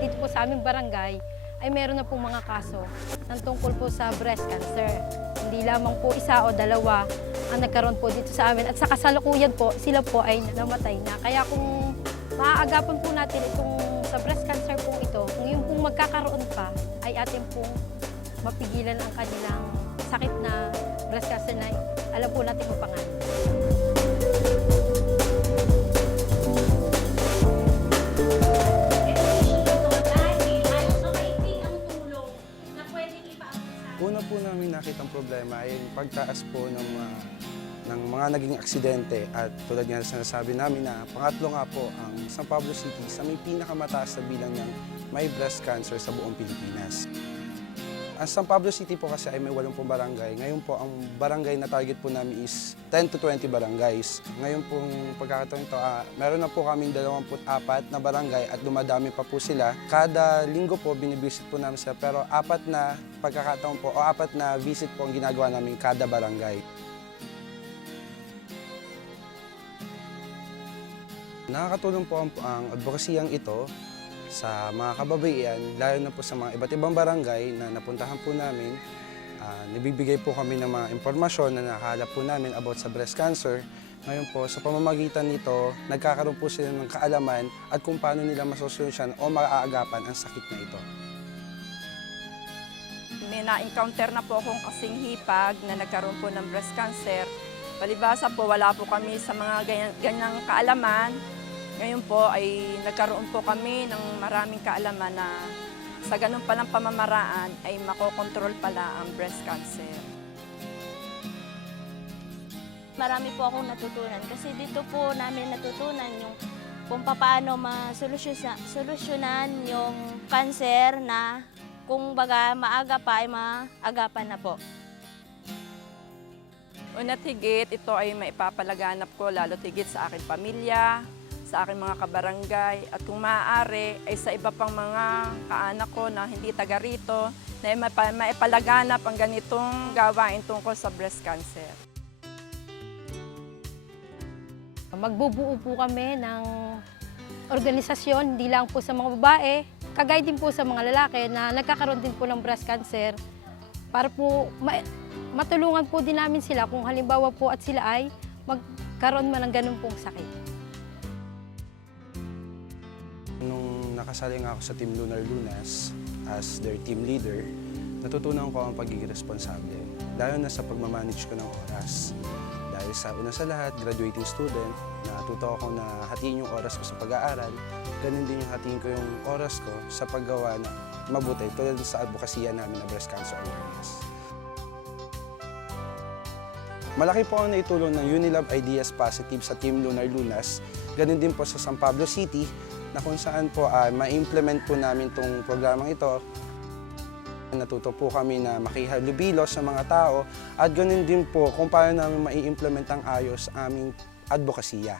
dito po sa aming barangay ay meron na pong mga kaso ng tungkol po sa breast cancer. Hindi lamang po isa o dalawa ang nagkaroon po dito sa amin. At sa kasalukuyan po, sila po ay namatay na. Kaya kung maaagapan po natin itong sa breast cancer po ito, kung yung pong magkakaroon pa, ay atin pong mapigilan ang kanilang sakit na breast cancer na alam po natin kung pangalan. Una po namin nakitang problema ay yung pagtaas po ng mga naging aksidente at tulad nga sinasabi namin na pangatlo nga po ang San Pablo City sa may pinakamataas na bilang ng may breast cancer sa buong Pilipinas. Ang San Pablo City po kasi ay may 8 barangay. Ngayon po, ang barangay na target po namin is 10 to 20 barangays. Ngayon pong pagkakataon ito, meron na po kaming 24 na barangay at dumadami pa po sila. Kada linggo po, binibisit po namin sila, pero 4 na pagkakataon po o 4 na visit po ang ginagawa namin kada barangay. Nakakatulong po ang advokasiyang ito sa mga kababaihan, lalo na po sa mga iba't ibang barangay na napuntahan po namin. Nabibigay po kami ng mga impormasyon na nakahalap po namin about sa breast cancer. Ngayon po, sa pamamagitan nito, nagkakaroon po sila ng kaalaman at kung paano nila masosolusyon o maaagapan ang sakit na ito. May na-encounter na po akong kasing hipag na nagkaroon po ng breast cancer. Palibasa po, wala po kami sa mga ganyang kaalaman. Ngayon po ay nagkaroon po kami ng maraming kaalaman na sa ganun palang pamamaraan ay makokontrol pala ang breast cancer. Marami po akong natutunan kasi dito po namin natutunan yung kung paano solusyonan yung cancer na kung baga maaga pa ay maagapan na po. Una't higit, ito ay maipapalaganap ko lalo tigit sa aking pamilya, sa aking mga kabarangay, at kung maaari ay sa iba pang mga kaanak ko na hindi taga rito na maipalaganap ang ganitong gawain tungkol sa breast cancer. Magbubuo po kami ng organisasyon, hindi lang po sa mga babae, kagaya din po sa mga lalaki na nagkakaroon din po ng breast cancer para po matulungan po din namin sila kung halimbawa po at sila ay magkaroon man ng ganun pong sakit. Nung nakasali nga ako sa Team Lunar Lunas as their team leader, natutunan ko ang pagiging responsable, lalo na sa pagmamanage ko ng oras. Dahil sa una sa lahat, graduating student, natuto ako na hatiin yung oras ko sa pag-aaral, ganun din yung hatiin ko yung oras ko sa paggawa na mabuti tulad sa advokasya namin na breast cancer awareness. Malaki po ang naitulong ng Unilab Ideas Positive sa Team Lunar Lunas, ganun din po sa San Pablo City, na kung saan po ma-implement po namin itong programang ito. Natuto po kami na makihalubilo sa mga tao at ganun din po kung paano namin ma-implement ang ayos aming advokasya.